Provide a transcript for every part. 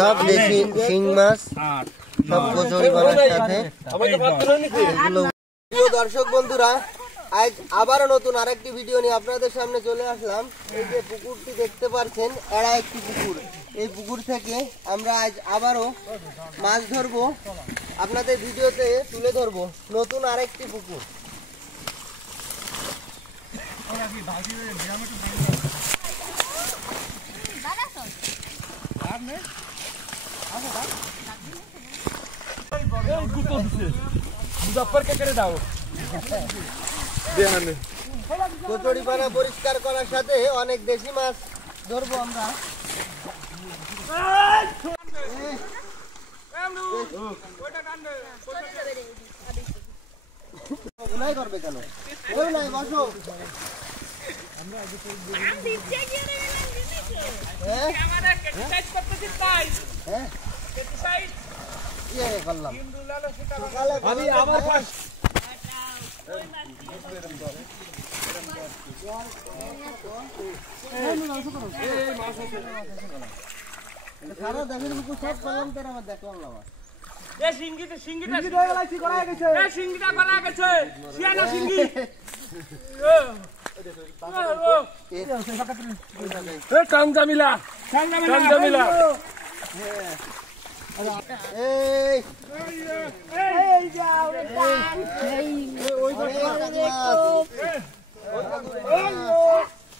সব দেশি শিং মাছ, সব কচুরি পানার সাথে। প্রিয় দর্শক বন্ধুরা, আজ আবারও নতুন আরেকটি ভিডিও নিয়ে আপনাদের সামনে চলে আসলাম। এই যে পুকুরটি দেখতে পাচ্ছেন, এরা একটি পুকুর। এই পুকুর থেকে আমরা আজ আবারও মাছ ধরবো, আপনাদের ভিডিওতে তুলে ধরবো নতুন আরেকটি পুকুর। কচুরিপানা পরিষ্কার করার সাথে অনেক দেশি মাছ ধরবো আমরা। করবে কেন? বসো।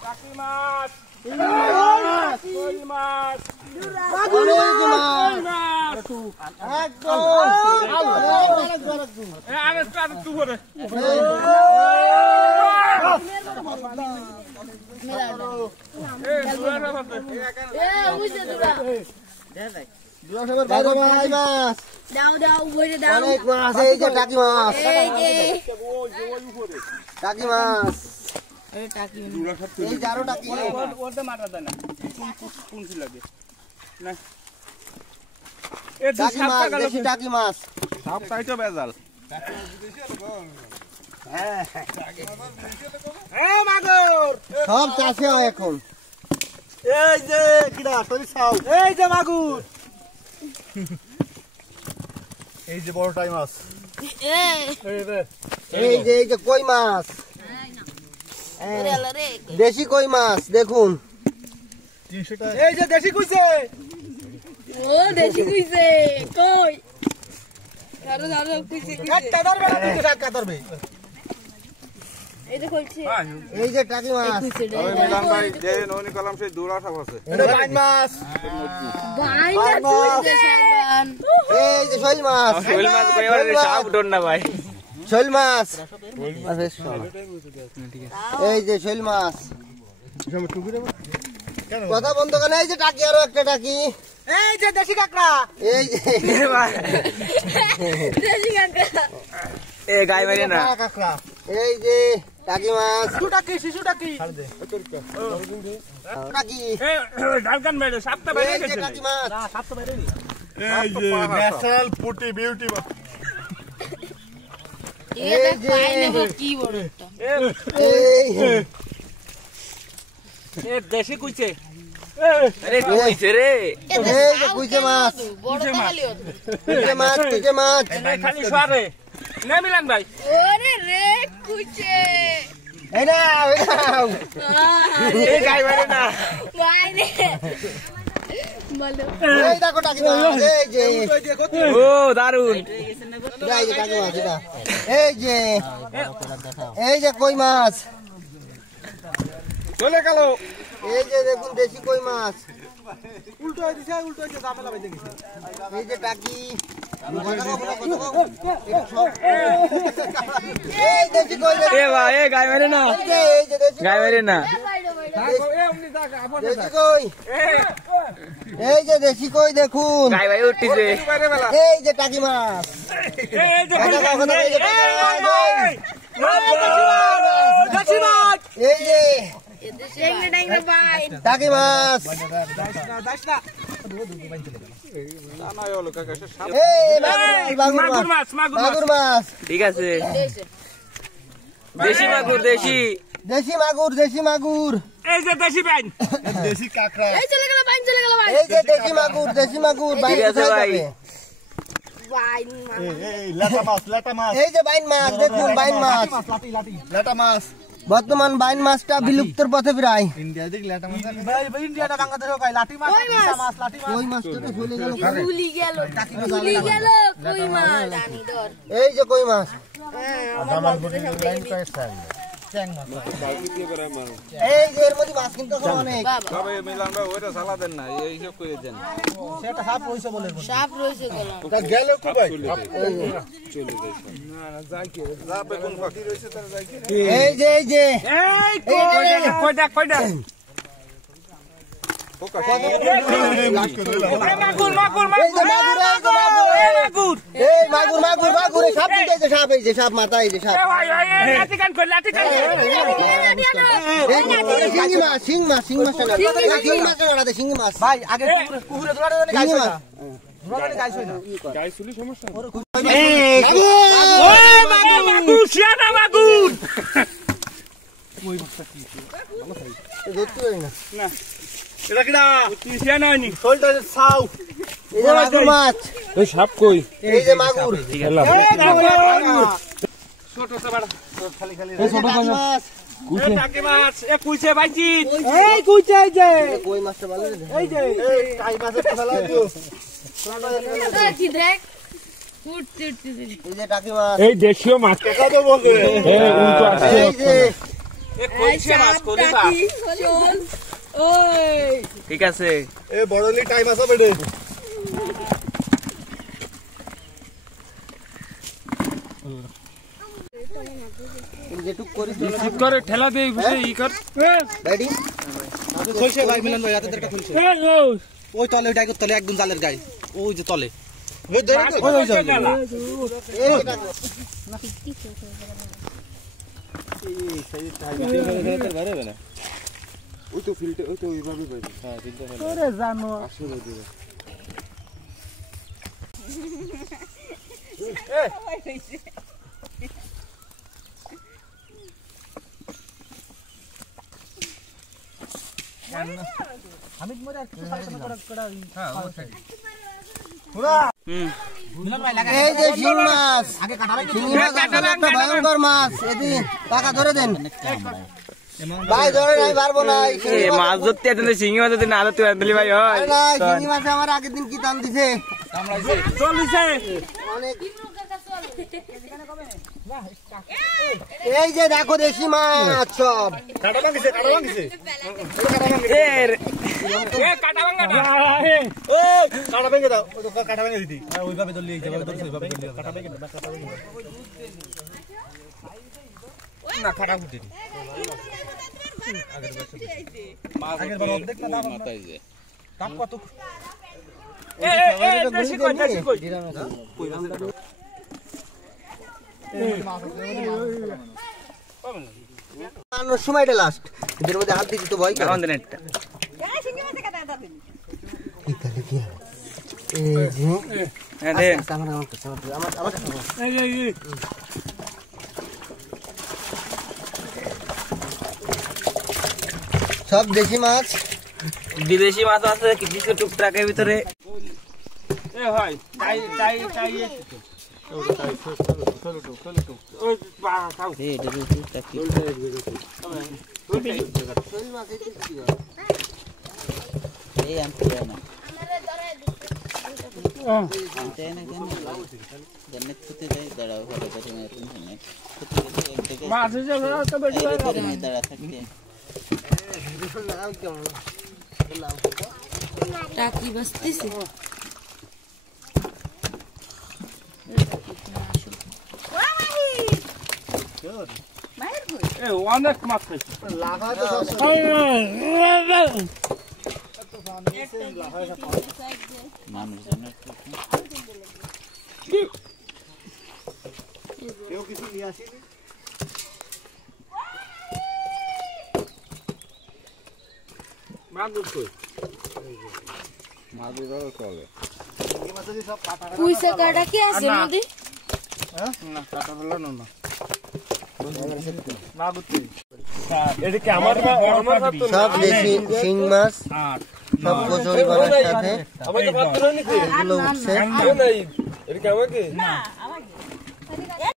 টাকি মাছ, টাকি মাছ সব চাষে হয় এখন। এই যে এই যে মাগুর, এই যে বড় টাই মাছ, এই যে কই মাছ, দেশি কই মাছ দেখুন। এই যে দেশি কইছে, ও দেশি কইছে কই, ধরো ধরো কইছে, কাটটা ধরবে না, তুমি কাটটা ধরবে। এই যে কইছে, এই যে টাকি মাছ, ওই মিলান ভাই যে ননি কলম সেই দূরা সব আছে। এটা বাইন মাছ, বাইন মাছ, এই যে শৈল মাছ, শৈল মাছ কইবারে সাপ ডন না ভাই, শৈল মাছ, এই যে শৈল মাছ। কথা বন্ধ কেন? এই যে টাকি, আরো একটা টাকি, এই যে দেশি কাঁকড়া, এই যে দেশি কাঁকড়া, এ গাই মারে না কাঁকড়া, এই যে টাকি মাছ, শিশু টাকি টাকি, ডালকান মেরে সাপটা বাইরে গেছে, টাকি মাছ না, সাপটা বাইরে নি, এই যে ন্যাচারাল পুটি বিউটি, এই যে পাইনে কি বড়টা, এই দেশি কইছে, আরে কইছে রে, এই যে কইছে মাছ, বড় কালি হতো, কইছে মাছ, কইছে মাছ, খালি সারে না মিলান ভাই, ওরে রে কইছে, এই না এই গাই মারে না বাইরে বলো, এই দেখো টাকি মাছ, এই যে ও দারুন, এই যে টাকি মাছ, এটা এই যে কই মাছ চলে গেল, এই যে দেখুন দেশি কই মাছ, উল্টো হয়ে দিছে, উল্টো হয়ে ঝামেলা বেজে গেছে, এই যে টাকি, এই দেশি কই, এ ভাই এ গায় মেরে না, এই যে দেশি গায় মেরে না, দেশি কই, এই যে দেশি কই দেখুন, গায় ভাই উঠতিছে, এই যে টাকি মাছ, এই যে এই যে টাকি মাছ, মাগুর মাছ, ঠিক আছে, দেশি মাগুর, দেশি মাগুর, দেশি মাগুর, এই যে দেশি বাইন, দেশি কাঁকড়া, এই চলে গেল বাইন, চলে এই যে দেশি মাগুর বাইরে কোথায় যাবে? এই যে বাইন মাছ দেখুন, বাইন মাছ, লাটা মাছ বর্তমান বাইন মাছটা বিলুপ্তের পথে প্রায়। ইন্ডিয়া দিক লাটা মাছ ইন্ডিয়াটা বাংলাদেশে কই লাটি মাছ লাটি মাছ কই মাছটা তো ভুলে গেল, ভুলি গেল কই মাছ জানি ধর। এই যে কই মাছ, আমার বলতে লাইন কয় সাইজ চ্যাং মাছ এই যে এর মধ্যে মাছ কিন্তু অনেক। তবে মিলান ভাই ওইটা সালা দেন না, এই সব করে দেন। সেটা সাপ রইছে বলে সাপ রয়েছে গলা। ওটা গেল কো ভাই চলে যাই না না যাই কি যাবে কোন ফাঁকি রইছে তার যাই কি এই যে কয়টা ওকা মাগুর সাপ দিতেছে, সাপ এই যে সাপ মাথা, এই যে সাপ শিং মাছ শিঙ্গি মাছ ভাই আগে পুকুরে দৌড়াতে জানি গাইছ না দৌড়াতে গাইছ না গাইছুলি সমস্যা মাগুর শিয়ানা মাগুর ওই মাছটা কি ধরতে পারি না। এটা কিডা তুই শিয়ানা হয়নি শোলটা সাউ এই যে মাগুর মাছ, ওই সাপ কই এই যে মাগুর, ছোট তো বড় খালি খালি এই ছোট মাছ, টাকি মাছ এ কুইছে ভাইজি এই কইছে এই যে কই মাছটা ভালো রে, এই যে এই টাই মাছের ফেলা দিও কি দেখ উঠতে এই যে টাকি মাছ, এই দেশীয় মাছ কথা তো বলবে এই উল্টো আসছে এই যে এ কইছে মাছ কোলি মাছ ওই ঠিক আছে এ বড়লি টাই মাছ হবে রে যেটুক করি ঠিক করে ঠেলা দেই বুঝে ই কর রেডি। কইছে ভাই মিলন ভাই হাতে দেখা কইছে ওই তলে ওইটাই তলে একদম জালের গায়ে ওই যে তলে ওই ধরে ওই ওই এই যে ওই তো ফিল্টার ওই তো ওইভাবে বাইরে হ্যাঁ ফিল্টার ওরে জানো আসলে দিবে আমি মরে আর কিছু পাইছ না কড়া হ্যাঁ ও সাইড পুরা মিলন ভাই লাগা এই যে শিং মাছ, আগে কাটা লাগে শিং মাছ একটা ভয়ঙ্কর মাছ, এদি টাকা ধরে দেন ভাই, ধরে নাই পারবো না। এ মাছ ধরতে এত সিঙ্গি মাছ ধরতে না ধরতে পারলি ভাই হয় না শিঙি মাছ আমার আগের দিন কি দাম দিছে চলিছে অনেক। এই যে দেখো দেশি মাছ সব, কাটা ভাঙিছে এর এ কাটা ভাঙা ও কাটা ভেঙে দাও ওই কাটা ভেঙে দিতি ওইভাবে ধরলি এই যে ওইভাবে ধরলি কাটা ভেঙে দাও কাটা ভেঙে না কাটা ফুটে আগের বাবা দেখ না দাম মাথায় যে দাম কত এ এ দেশি কই সময়টা লাস্ট, এদের মধ্যে হাত দিচ্ছি তো ভয় করে। এখন দেন একটা এই যে হ্যাঁ দেন সব দেশি মাছ, বিদেশি মাছ আছে কিছু টুকটাকের ভিতরে এ ভাই টাই টাই টাই ওই বা খাও শৈল মাছ এই কি হয়? মাছ যে তো বেশি টাকি বসতেছে এ অনেক মাছ খাইছে কেউ কিছু নিয়ে আসিনি মাগুর কই মাগুর চলে এই মাছ সব কাটা পুইসা কাটা কি আছে নদী না কাটা হলো না মাগুর তুই এটা কি আমার সব দেশি শিং মাছ, সব কচুরি বানার সাথে এগুলো উঠছে।